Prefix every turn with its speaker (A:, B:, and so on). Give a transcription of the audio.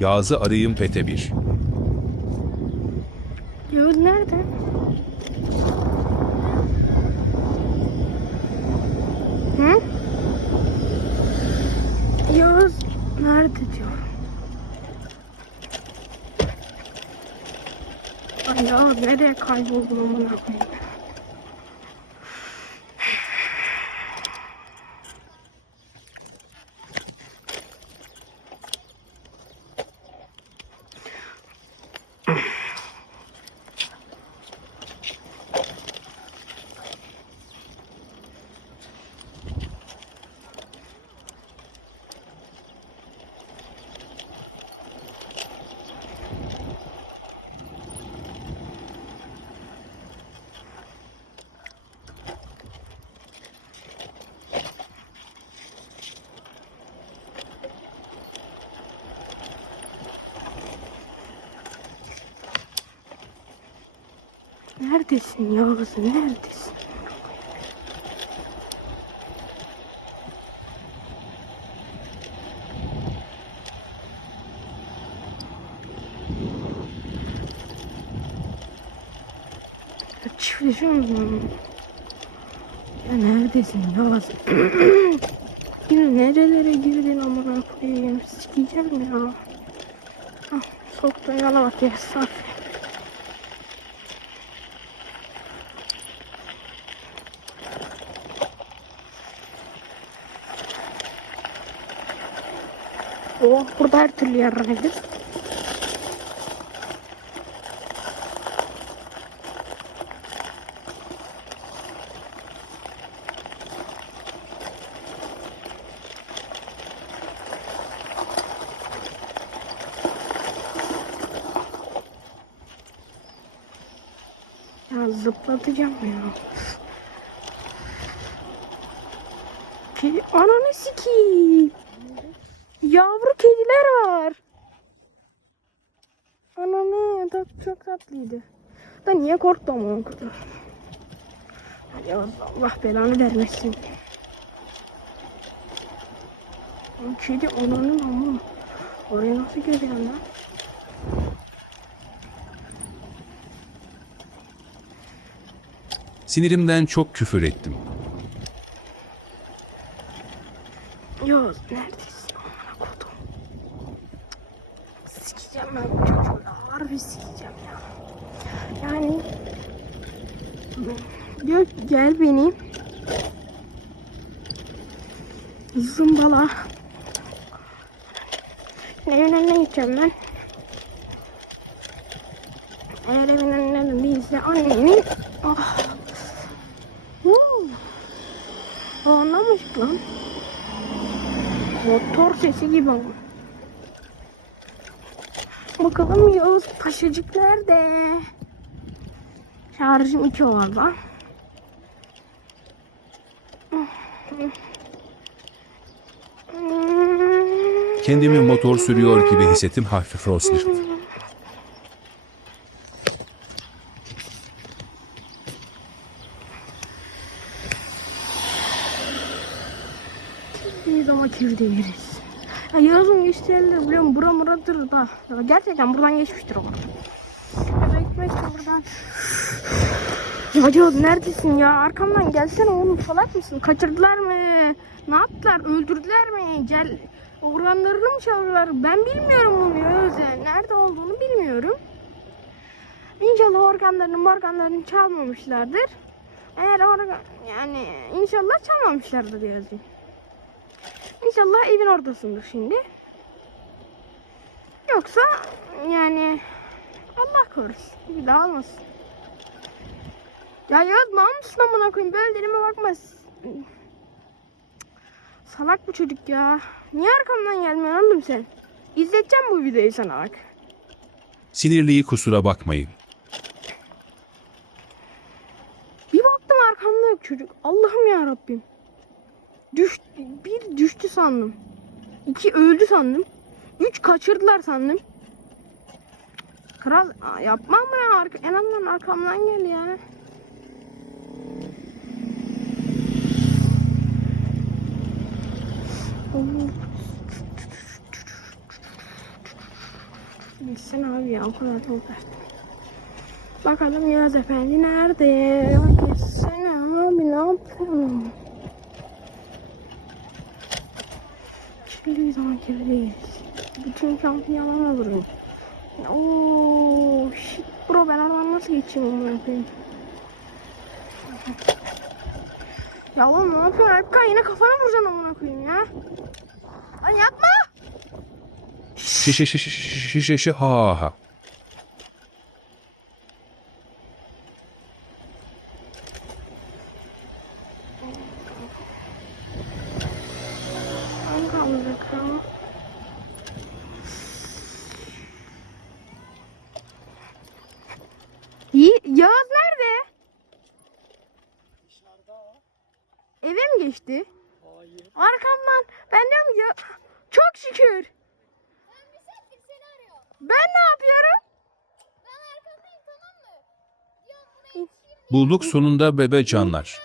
A: Yağız'ı arayayım Pete bir.
B: Yağız nerede? Hı? Yağız nerede diyorum. Ay Yağız nereye kayboldun amına koyayım. Neredesin Yağız neredesin? Çiftleşiyorum. Ya neredesin Yağız? Yine nerelere girdin amına koyayım? Sikeceğim ya. Ah, soktuğun yola bak ya Safi. Oh, burada her türlü yararlı. Ya zıplatacağım ya. Ananı sikeyim. Yavru kediler var. Ananı tat çok tatlıydı. Da niye korktum o kadar? Ya Allah belanı vermesin. O kedi ananın ama. Oraya nasıl geliyor lan?
A: Sinirimden çok küfür ettim.
B: Ya neredesin amına kodum? Sikeceğim ben bu çocuğu ya. Harbi sikeceğim ya. Yani diyor gel beni zımbala. Evin önüne gideceğim ben. Eğer evin önüne değilse annenin ah. Huu. O anlamış lan. Motor sesi gibi ama. Bakalım Yağız Paşacık nerede? Şarjım 2 orada.
A: Kendimi motor sürüyor gibi hissettim hafif Roslift.
B: Biz ama kirde yeriz. Ya Yağız'ın geçtiği yerleri biliyorum bura muradır da. Ya gerçekten buradan geçmiştir o. Ya. Ya Yağız neredesin ya? Arkamdan gelsene oğlum salak mısın? Kaçırdılar mı? Ne yaptılar? Öldürdüler mi? Gel organlarını mı çaldılar? Ben bilmiyorum onu Yağız. Nerede olduğunu bilmiyorum. İnşallah organlarını organlarını çalmamışlardır. Eğer organ yani inşallah çalmamışlardır yazayım. İnşallah evin oradasındır şimdi. Yoksa yani Allah korusun. Bir daha olmasın. Ya Yağız mal mısın amına koyayım? Böyle derime bakma. Salak bu çocuk ya. Niye arkamdan gelmiyorsun oğlum sen? İzleteceğim bu videoyu sana bak.
A: Sinirliyi kusura bakmayın.
B: Bir baktım arkamda yok çocuk. Allah'ım ya Rabbim. Düş, bir düştü sandım. İki öldü sandım. Üç kaçırdılar sandım. Kral aa, yapma mı en azından arkamdan gel ya. Gitsin abi ya o kadar dert. Bakalım Yağız Efendi nerede? Gitsene abi ne yapıyorsun? Kirli zaman kirliyiz. Bütün kampı yalan olurum. Ooo shit bro ben oradan nasıl geçeyim onu yapayım? Ya oğlum ne yapıyorsun Erkan yine kafana vuracaksın amına koyayım ya. Lan yapma.
A: Şişe şişe şişe şişe ha ha.
B: Geçti?
C: Hayır.
B: Arkamdan. Ben diyorum ya. Çok şükür.
D: Ben bir saattir seni arıyorum.
B: Ben ne yapıyorum?
D: Ben arkandayım tamam mı? Diyorum
A: Bulduk sonunda bebe canlar.